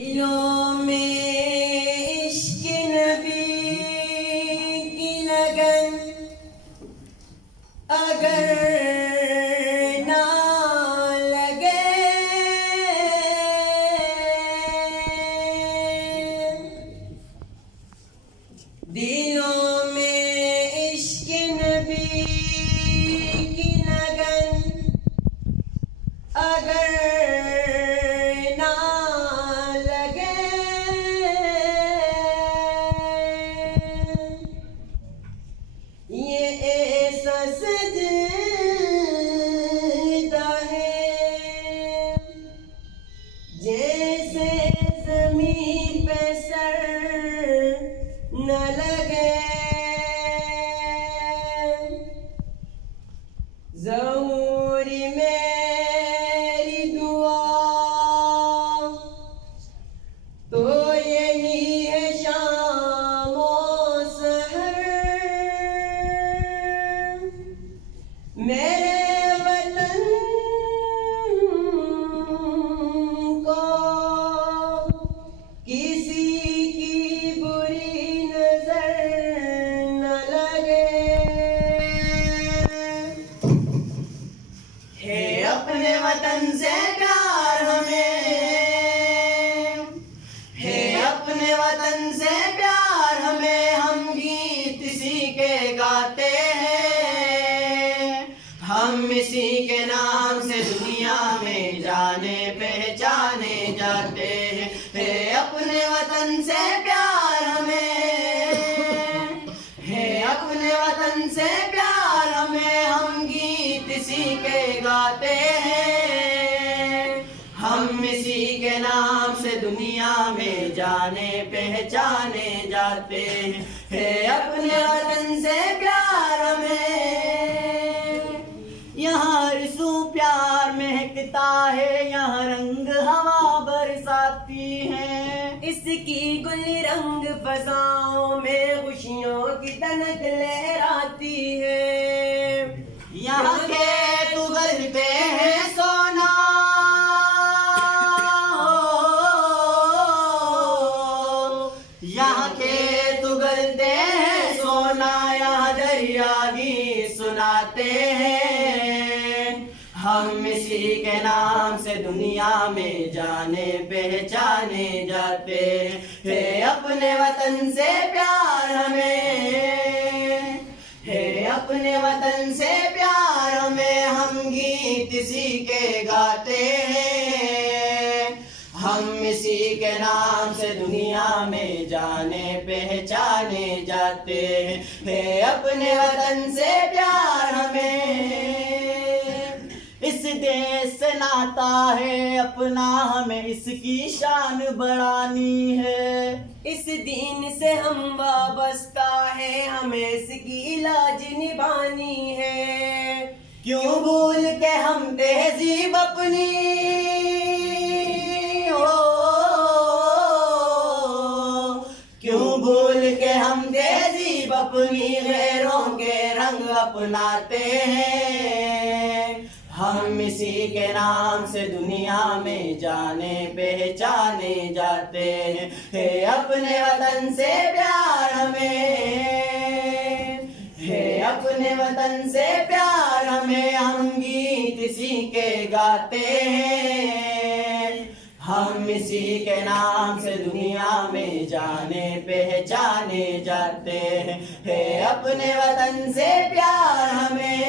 दिलों में इश्क नबी की लगन अगर ना लगे, दिलों में इश्क नबी की लगन अगर ना लगे, ये ऐसा सजदा है जैसे ज़मीन पे सर न लगे। ज़रूरी मेरी दुआ तो यही है शाम और सहर, मेरे वतन को किसी की बुरी नजर न लगे। है अपने वतन से प्यार हमें, है अपने वतन से प्यार हमें, हम गीत इसी के गाते हैं, हम इसी के नाम से दुनिया में जाने पहचाने जाते हैं। है अपने वतन से प्यार हमें, है अपने वतन से प्यार हमें, हम गीत इसी के गाते हैं, हम इसी के नाम से दुनिया में जाने पहचाने जाते हैं। है अपने वतन से प्यार हमें, यहाँ रिसू प्यार महकता है, यहाँ रंग हवा बरसाती है, इसकी गुल रंग फजाओं में खुशियों की तनक लहराती है। यहाँ खेत उगलते हैं सोना, यहाँ खेत उगलते हैं सोना, यहाँ दरिया गीत सुनाते हैं, हम इसी के नाम से दुनिया में जाने पहचाने जाते हैं। है अपने वतन से प्यार हमें, है अपने वतन से प्यार हमें, हम गीत इसी के गाते हैं, हम इसी के नाम से दुनिया में जाने पहचाने जाते हैं। है अपने वतन से प्यार हमें, इस देश से नाता है अपना, हमें इसकी शान बढ़ानी है, इस दीन से हम वाबस्ता है, हमें इसकी लाज निभानी है। क्यों भूल के हम तहजीब अपनी क्यों भूल के हम तहजीब अपनी गैरों के रंग अपनाते हैं, हम इसी के नाम से दुनिया में जाने पहचाने जाते हैं। है अपने वतन से प्यार हमें, है अपने वतन से प्यार हमें, हम गीत इसी के गाते हैं, हम इसी के नाम से दुनिया में जाने पहचाने जाते हैं। है अपने वतन से प्यार हमें,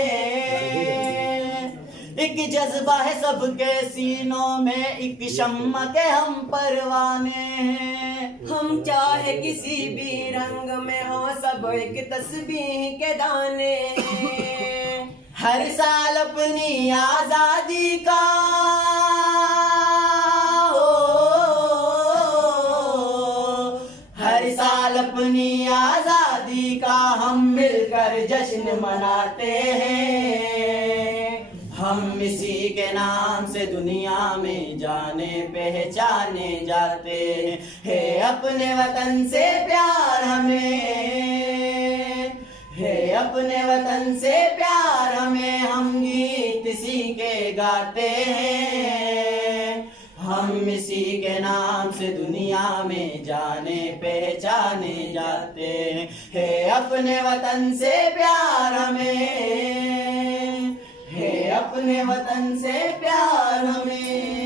एक जज्बा है सबके सीनों में, एक शम्मा के हम परवाने हैं, हम चाहे किसी भी रंग में हो, सब एक तस्बीह के दाने हैं। हर साल अपनी आजादी का हर साल अपनी आजादी का हम मिलकर जश्न मनाते हैं, हम इसी के नाम से दुनिया में जाने पहचाने जाते हैं। है अपने वतन से प्यार हमें, है अपने वतन से प्यार हमें, हम गीत इसी के गाते हैं, हम इसी के नाम से दुनिया में जाने पहचाने जाते हैं। अपने वतन से प्यार हमें, है अपने वतन से प्यार हमें।